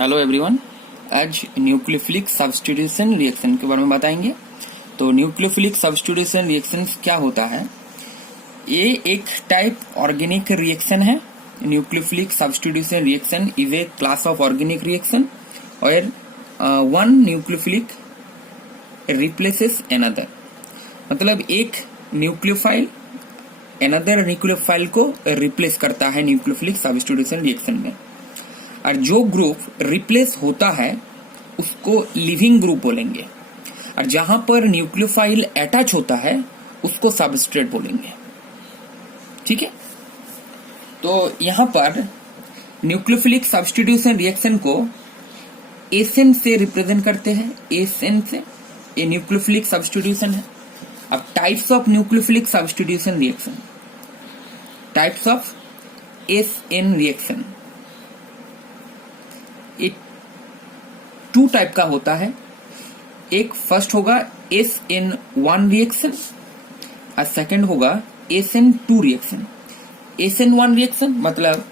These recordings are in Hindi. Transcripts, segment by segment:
Hello everyone. आज न्यूक्लियोफिलिक सब्स्टिट्यूशन रिएक्शन के बारे में बताएंगे। तो न्यूक्लियोफिलिक सब्स्टिट्यूशन रिएक्शन क्या होता है? ये एक टाइप ऑर्गेनिक रिएक्शन है। Nucleophilic substitution reaction is a class of organic reaction और वन न्यूक्लियोफिलिक रिप्लेसेस अनदर, मतलब एक न्यूक्लियोफाइल अनदर न्यूक्लियोफाइल को रिप्लेस करता है न्यूक्लियोफिलिक सब्स्टिट्यूशन रिएक्शन में। और जो ग्रुप रिप्लेस होता है उसको लिविंग ग्रुप बोलेंगे, और जहां पर न्यूक्लियोफाइल अटैच होता है उसको सबस्ट्रेट बोलेंगे। ठीक है, तो यहां पर न्यूक्लियोफिलिक सब्स्टिट्यूशन रिएक्शन को एसएन से रिप्रेजेंट करते हैं। एसएन से ये न्यूक्लियोफिलिक सब्स्टिट्यूशन है। अब types of nucleophilic substitution reaction, types of SN reaction, एक टू टाइप का होता है। एक फर्स्ट होगा SN1 रिएक्शन और सेकंड होगा SN2 रिएक्शन। SN1 रिएक्शन मतलब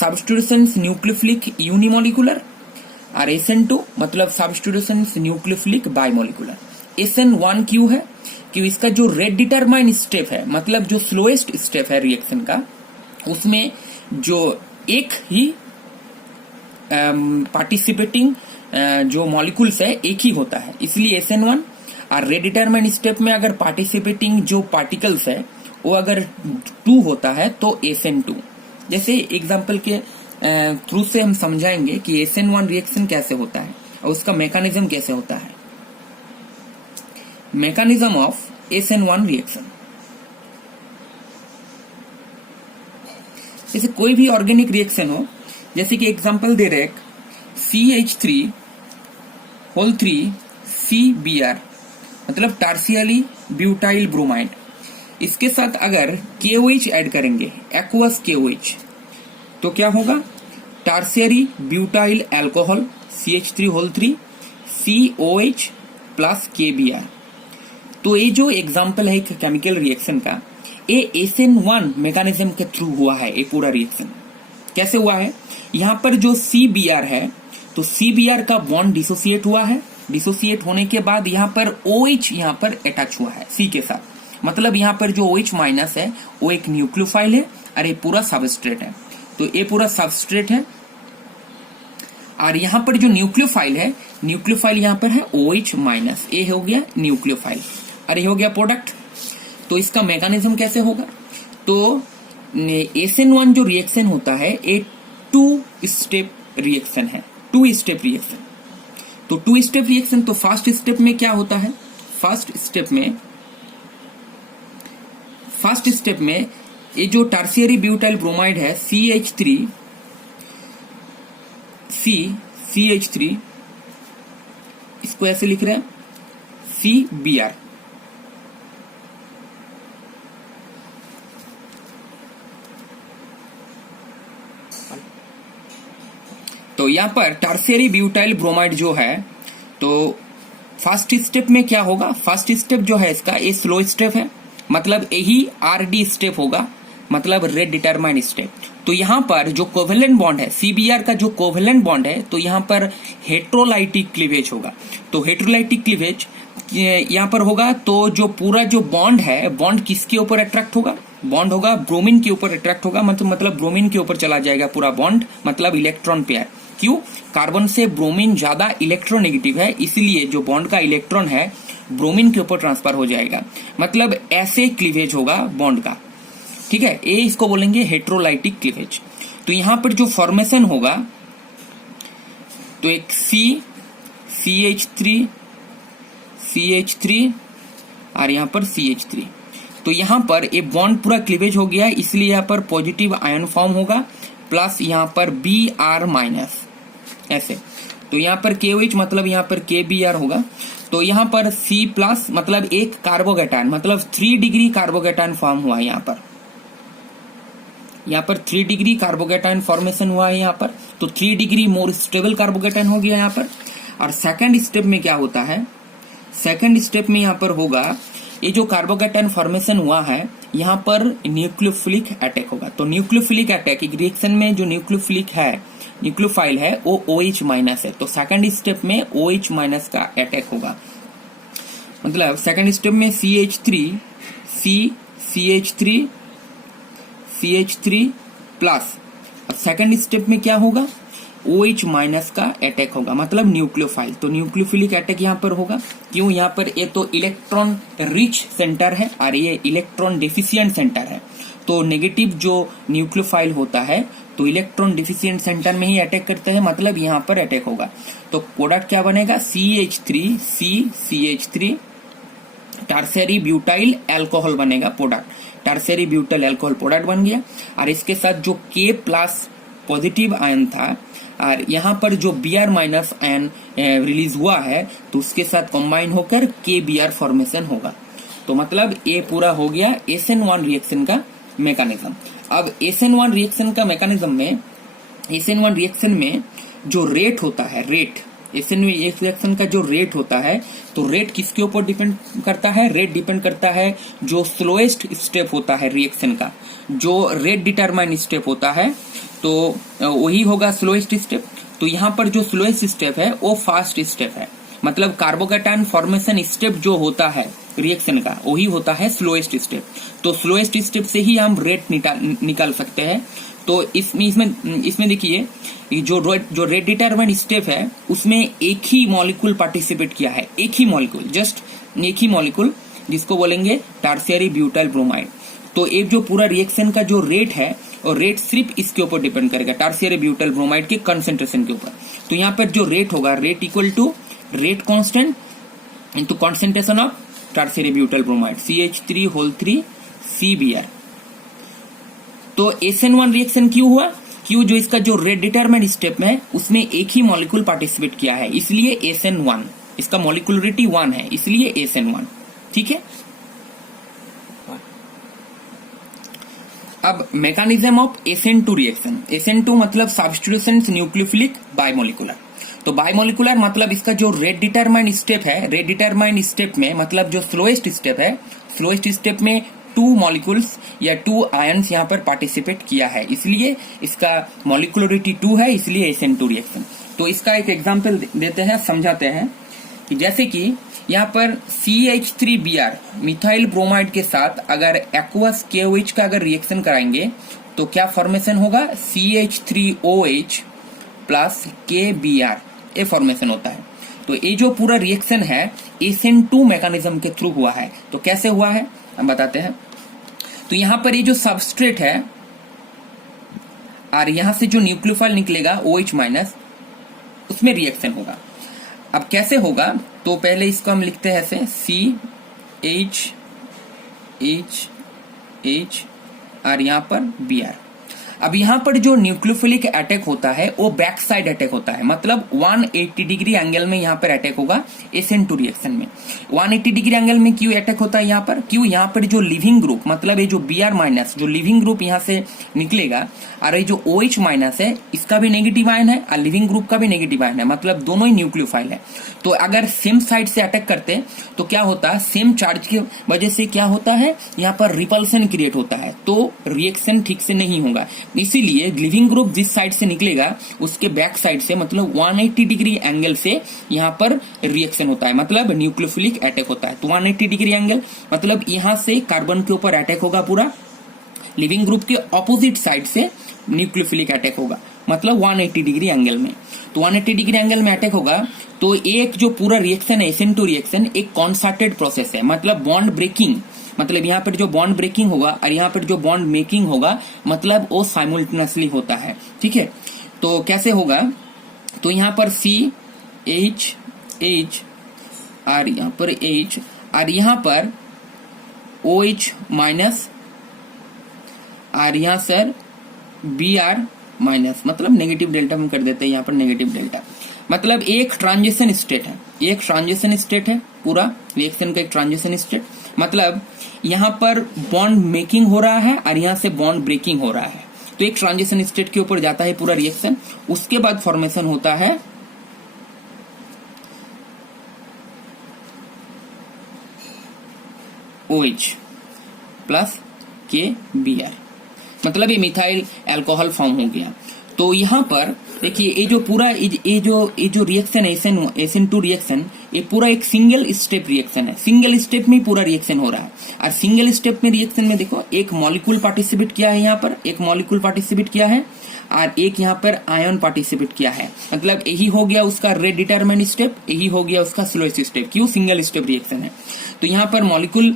सब्स्टिट्यूशन न्यूक्लियोफिलिक यूनिमोलिकुलर, और SN2 मतलब सब्स्टिट्यूशन न्यूक्लियोफिलिक बाइमोलिकुलर। SN1 क्यों है? कि इसका जो रेट डिटरमाइन स्टेप है, मतलब जो स्लोएस्ट स्टेप है रिएक्शन का, उसमें जो एक ही पार्टिसिपेटिंग जो मॉलिक्यूल्स है एक ही होता है, इसलिए SN1। और रेट डिटरमाइन स्टेप में अगर पार्टिसिपेटिंग जो पार्टिकल्स है वो अगर 2 होता है तो SN2। जैसे एग्जांपल के थ्रू से हम समझाएंगे कि SN1 रिएक्शन कैसे होता है और उसका मैकेनिज्म कैसे होता है। मैकेनिज्म ऑफ SN1 रिएक्शन, जैसे कोई भी ऑर्गेनिक रिएक्शन हो, जैसे कि एग्जांपल दे रहे CH3 होल 3 CBr मतलब टर्शियरी ब्यूटाइल ब्रोमाइड, इसके साथ अगर KOH ऐड करेंगे, एक्वस KOH, तो क्या होगा? Tertiary butyl alcohol CH3 whole 3 COH plus KBr। तो ये जो एग्जांपल है केमिकल रिएक्शन का, ये SN1 मैकेनिज्म के थ्रू हुआ है। ये पूरा रिएक्शन कैसे हुआ है? यहाँ पर जो CBr है तो CBr का बॉन्ड डिसोसिएट हुआ है। डिसोसिएट होने के बाद यहाँ पर OH यहाँ पर अटैच हुआ है C के साथ, मतलब यहाँ पर जो OH माइनस है वो एक न्यूक्लियोफाइल है और ये पूरा सबस्ट्रेट है। तो ये पूरा सबस्ट्रेट है और यहाँ पर जो न्यूक्लियोफाइल है, न्यूक्लियोफाइल यहाँ पर है OH माइनस, ये हो गया न्यूक्लियोफाइल और ये हो गया प्रोडक्ट। तो इसका मैकेनिज्म कैसे होगा? तो SN1 जो रिएक्शन होता है ये 2 स्टेप रिएक्शन है, 2 स्टेप रिएक्शन। तो 2 स्टेप रिएक्शन, तो फर्स्ट स्टेप में क्या होता है? फर्स्ट स्टेप में ये जो टर्शियरी ब्यूटाइल ब्रोमाइड है CH3, इसको ऐसे लिख रहे हैं CBr। तो यहाँ पर टर्शियरी ब्यूटाइल ब्रोमाइड जो है, तो फर्स्ट स्टेप में क्या होगा? फर्स्ट स्टेप जो है इसका ये स्लो स्टेप है, मतलब यही RD स्टेप होगा, मतलब रेट डिटरमाइन स्टेप। तो यहाँ पर जो कोवेलेंट बॉन्ड है CBr का, जो कोवेलेंट बॉन्ड है, तो यहाँ पर हेट्रोलाइटिक क्लीवेज होगा। तो हेट्रोलाइटिक क्लीवेज यहाँ पर होगा, तो जो पूरा जो बॉन्ड है, बॉन्ड किसके ऊपर अट्रैक्ट होगा? बॉन्ड होगा ब्रोमीन के ऊपर अट्रैक्ट होगा, मतलब ब्रोमीन के ऊपर चला जाएगा पूरा बॉन्ड, मतलब इलेक्ट्रॉन पेयर। क्यों? कार्बन से ब्रोमीन ज्यादा इलेक्ट्रोनेगेटिव है, इसलिए जो बॉन्ड का इलेक्ट्रॉन है ब्रोमीन के ऊपर ट्रांसफर हो जाएगा, मतलब ऐसे क्लीवेज होगा बॉन्ड का। ठीक है, ये इसको बोलेंगे हेट्रोलाइटिक क्लीवेज। तो यहां पर जो फॉर्मेशन होगा, तो एक CH3 और यहां पर CH3, तो यहां पर ये बॉन्ड पूरा क्लीवेज हो गया, इसलिए यहां पर पॉजिटिव आयन फॉर्म होगा, प्लस यहां पर Br माइनस ऐसे। तो यहां पर KOH मतलब यहां पर KBr होगा। तो यहां पर C प्लस मतलब एक कार्बोकेटायन, मतलब 3 डिग्री कार्बोकेटायन फॉर्म हुआ है यहाँ पर 3 डिग्री कार्बोकेटायन फॉर्मेशन हुआ है यहाँ पर। तो 3 डिग्री मोर स्टेबल कार्बोकेटायन हो गया यहाँ पर। और सेकंड स्टेप में क्या होता है? सेकंड स्टेप में यहाँ पर होगा, ये जो कार्बोकेटायन फॉर्मेशन हुआ है यहाँ पर न्यूक्लियोफिलिक अटैक होगा। तो न्यूक्लियोफिलिक अटैक एक रिएक्शन में जो न्यूक्लियोफिलिक है, न्यूक्लियोफाइल है, वो OH माइनस है। तो सेकंड स्टेप में OH माइनस का अटैक होगा। मतलब सेकंड स्टेप में CH3 प्लस, अब सेकंड स्टेप में क्या होगा, OH माइनस का अटैक होगा, मतलब न्यूक्लियोफाइल। तो न्यूक्लियोफिलिक अटैक यहाँ पर होगा। क्यों? यहाँ पर ये तो इलेक्ट्रॉन रिच सेंटर है और ये इलेक्ट्रॉन डेफिशिएंट सेंटर है। तो नेगेटिव जो न्यूक्लियोफाइल होता है तो इलेक्ट्रॉन डिफिशिएंट सेंटर में ही अटैक करते हैं, मतलब यहाँ पर अटैक होगा। तो प्रोडक्ट क्या बनेगा, CH3 टर्शियरी ब्यूटाइल अल्कोहल बनेगा product, tertiary butyl alcohol product बन गया। और इसके साथ जो K प्लस पॉजिटिव आयन था और यहाँ पर जो Br माइनस आयन रिलीज हुआ है तो उसके साथ कंबाइन होकर KBr फॉर्मेशन होगा। तो मतलब ये पूरा हो गया SN1 रिएक्शन का मैकेनिज्म। अब SN1 रिएक्शन का मैकेनिज्म में, SN1 रिएक्शन में जो रेट होता है, रेट SN1 रिएक्शन का जो रेट होता है, तो रेट किसके ऊपर डिपेंड करता है, रेट डिपेंड करता है जो स्लोएस्ट स्टेप होता है रिएक्शन का, जो रेट डिटरमाइन स्टेप होता है तो वही होगा स्लोएस्ट स्टेप। तो यहाँ पर जो स्लोएस्ट स्टेप है वो फास्ट स्टेप है, मतलब कार्बोकैटायन फॉर्मेशन स्टेप जो होता है रिएक्शन का वही होता है स्लोएस्ट स्टेप। तो स्लोएस्ट स्टेप से ही हम रेट निकाल सकते हैं। तो इसमें देखिए जो रेट डिटरमाइन स्टेप है उसमें एक ही मॉलिक्यूल पार्टिसिपेट किया है, एक ही मॉलिक्यूल, जस्ट एक ही मॉलिक्यूल, जिसको बोलेंगे टर्शियरी ब्यूटाइल ब्रोमाइड। तो एक जो पूरा रिएक्शन का जो रेट है और रेट सिर्फ इसके ऊपर डिपेंड करेगा, टर्शियरी ब्यूटाइल ब्रोमाइड के कंसेंट्रेशन के ऊपर। तो यहाँ पर जो रेट होगा, rate equal to rate constant into concentration of tertiary butyl bromide CH3 CBr। तो SN1 रिएक्शन क्यों हुआ, क्यों, जो इसका जो रेट डिटरमाइन स्टेप है उसमें एक ही मॉलिक्यूल पार्टिसिपेट किया है, इसलिए SN1, इसका मॉलिक्यूलरिटी 1 है, इसलिए SN1। ठीक है। अब mechanism of SN2 reaction. SN2 मतलब सब्स्टिट्यूशन न्यूक्लियोफिलिक बाइमोलिकुलर। तो बाइमोलिकुलर मतलब इसका जो रेट डिटरमाइन स्टेप है, रेट डिटरमाइन स्टेप में मतलब जो स्लोएस्ट स्टेप है, स्लोएस्ट स्टेप में 2 मॉलिक्यूल्स या 2 आयंस यहाँ पर पार्टिसिपेट किया है, इसलिए इसका मॉलिक्यूलरिटी 2 है, इसलिए SN2 रिएक्शन। तो इसका एक एग्जांपल देते हैं, समझाते हैं कि जैसे कि यहाँ पर CH3Br मिथाइल ब्रोमाइड के साथ अगर एक्वस KOH का अगर रिएक्शन कराएंगे तो क्या फॉर्मेशन होगा, CH3OH प्लस KBr, ये फॉर्मेशन होता है। तो ये जो पूरा रिएक्शन है SN2 मैकेनिज्म के थ्रू हुआ है। तो कैसे हुआ है हम बताते हैं। तो यहाँ पर ये जो सबस्ट्रेट है और यहाँ से जो न्यूक्लियोफाइल निकलेगा OH माइनस, उसमें रिएक्शन होगा। अब कैसे होगा, तो पहले इसको हम लिखते हैं ऐसे CH और यहाँ पर Br। अब यहाँ पर जो न्यूक्लियोफिलिक अटैक होता है वो बैक साइड अटैक होता है, मतलब 180 डिग्री एंगल में यहाँ पर अटैक होगा SN2 रिएक्शन में। 180 डिग्री एंगल में क्यों अटैक होता है यहाँ पर, क्यों, यहाँ पर जो लिविंग ग्रुप मतलब ये जो Br माइनस जो लिविंग ग्रुप यहाँ से निकलेगा और ये जो OH माइनस है इसका भी नेगेटिव आयन है और लिविंग ग्रुप का भी नेगेटिव आयन है, मतलब दोनों ही न्यूक्लियोफाइल है। तो अगर सेम साइड से अटैक करते तो क्या होता है, सेम चार्ज की वजह से क्या होता है, यहाँ पर रिपल्सन क्रिएट होता है, तो रिएक्शन ठीक से नहीं होगा। इसीलिए लिविंग ग्रुप जिस साइड से निकलेगा उसके बैक साइड से मतलब 180 डिग्री एंगल से यहाँ पर रिएक्शन होता है, मतलब न्यूक्लियोफिलिक अटैक होता है। तो 180 डिग्री एंगल मतलब यहाँ से कार्बन के ऊपर अटैक होगा, पूरा लिविंग ग्रुप के ऑपोजिट साइड से न्यूक्लियोफिलिक अटैक होगा, मतलब 180 डिग्री एंगल में। तो 180 डिग्री एंगल में अटैक होगा। तो एक जो पूरा रिएक्शन है SN2 रिएक्शन एक कॉन्सर्टेड प्रोसेस है, मतलब बॉन्ड ब्रेकिंग, मतलब यहाँ पर जो बॉन्ड ब्रेकिंग होगा और यहाँ पर जो बॉन्ड मेकिंग होगा मतलब वो साइमल्टेनियसली होता है। ठीक है। तो कैसे होगा, तो यहाँ पर CH और यहाँ पर H और यहाँ पर OH माइनस और यहाँ सर Br माइनस, मतलब नेगेटिव डेल्टा में कर देते हैं, यहाँ पर नेगेटिव डेल्टा, मतलब एक ट्रांजिशन स्टेट है, एक ट्रांजिशन स्टेट है, पूरा रिएक्शन का एक ट्रांजिशन स्टेट, मतलब यहाँ पर बॉन्ड मेकिंग हो रहा है और यहाँ से बॉन्ड ब्रेकिंग हो रहा है। तो एक ट्रांजिशन स्टेट के ऊपर जाता है पूरा रिएक्शन, उसके बाद फॉर्मेशन होता है OH प्लस KBr, मतलब ये मिथाइल अल्कोहल फॉर्म हो गया। तो यहाँ पर देखिए ये जो पूरा ये जो रिएक्शन है SN2 रिएक्शन, ये पूरा एक सिंगल स्टेप रिएक्शन है। सिंगल स्टेप में पूरा रिएक्शन हो रहा है। और सिंगल स्टेप में रिएक्शन में देखो एक मॉलिक्यूल पार्टिसिपेट किया है, यहाँ पर एक मॉलिक्यूल पार्टिसिपेट किया है और एक यहाँ पर आयन पार्टिसिपेट किया है। मतलब यही हो गया उसका रेट डिटरमाइन स्टेप, यही हो गया उसका स्लोएस्ट स्टेप। क्यों? सिंगल स्टेप रिएक्शन है। तो यहाँ पर मॉलिक्यूल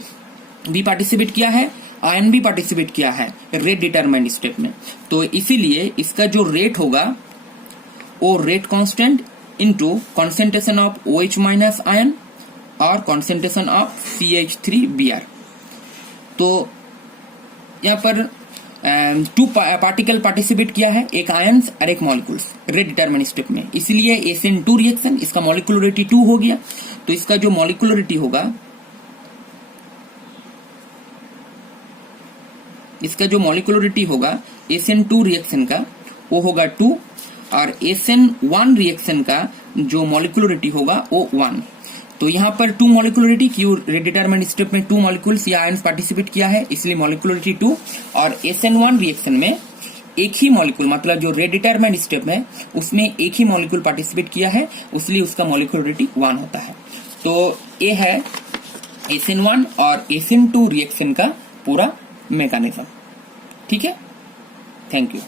भी पार्टिसिपेट किया है, आयन भी पार्टिसिपेट किया है रेट डिटरमाइंड स्टेप में। तो इसीलिए इसका जो रेट होगा वो rate constant into concentration of OH minus ion और कॉन्सेंट्रेशन ऑफ CH3Br। तो यहाँ पर 2 पार्टिकल पार्टिसिपेट किया है, एक आयंस और एक मॉलिक्यूल्स रेट डिटरमाइंड स्टेप में। इसलिए SN2 रिएक्शन, इसका मॉलिक्यूलरिटी 2 हो गया। तो इसका जो मॉलिक्यूलरिटी होगा, इसका जो मॉलिक्यूलरिटी होगा SN2 रिएक्शन का वो होगा 2 और SN1 रिएक्शन का जो मॉलिक्यूलरिटी होगा वो 1। तो यहाँ पर 2 मॉलिक्यूलरिटी, क्यों रेट डिटरमाइंड स्टेप में 2 मॉलिक्यूल्स या आयंस पार्टिसिपेट किया है इसलिए मॉलिक्यूलरिटी 2। और SN1 रिएक्शन में एक ही मॉलिक्यूल, मतलब जो रेट डिटरमाइंड स्टेप है उसमें एक ही मॉलिक्यूल पार्टिसिपेट किया है, इसलिए उसका मॉलिक्यूलरिटी 1 होता है। तो ये है SN1 और SN2 रिएक्शन का पूरा मैकेनिज्म। ठीक है, थैंक यू।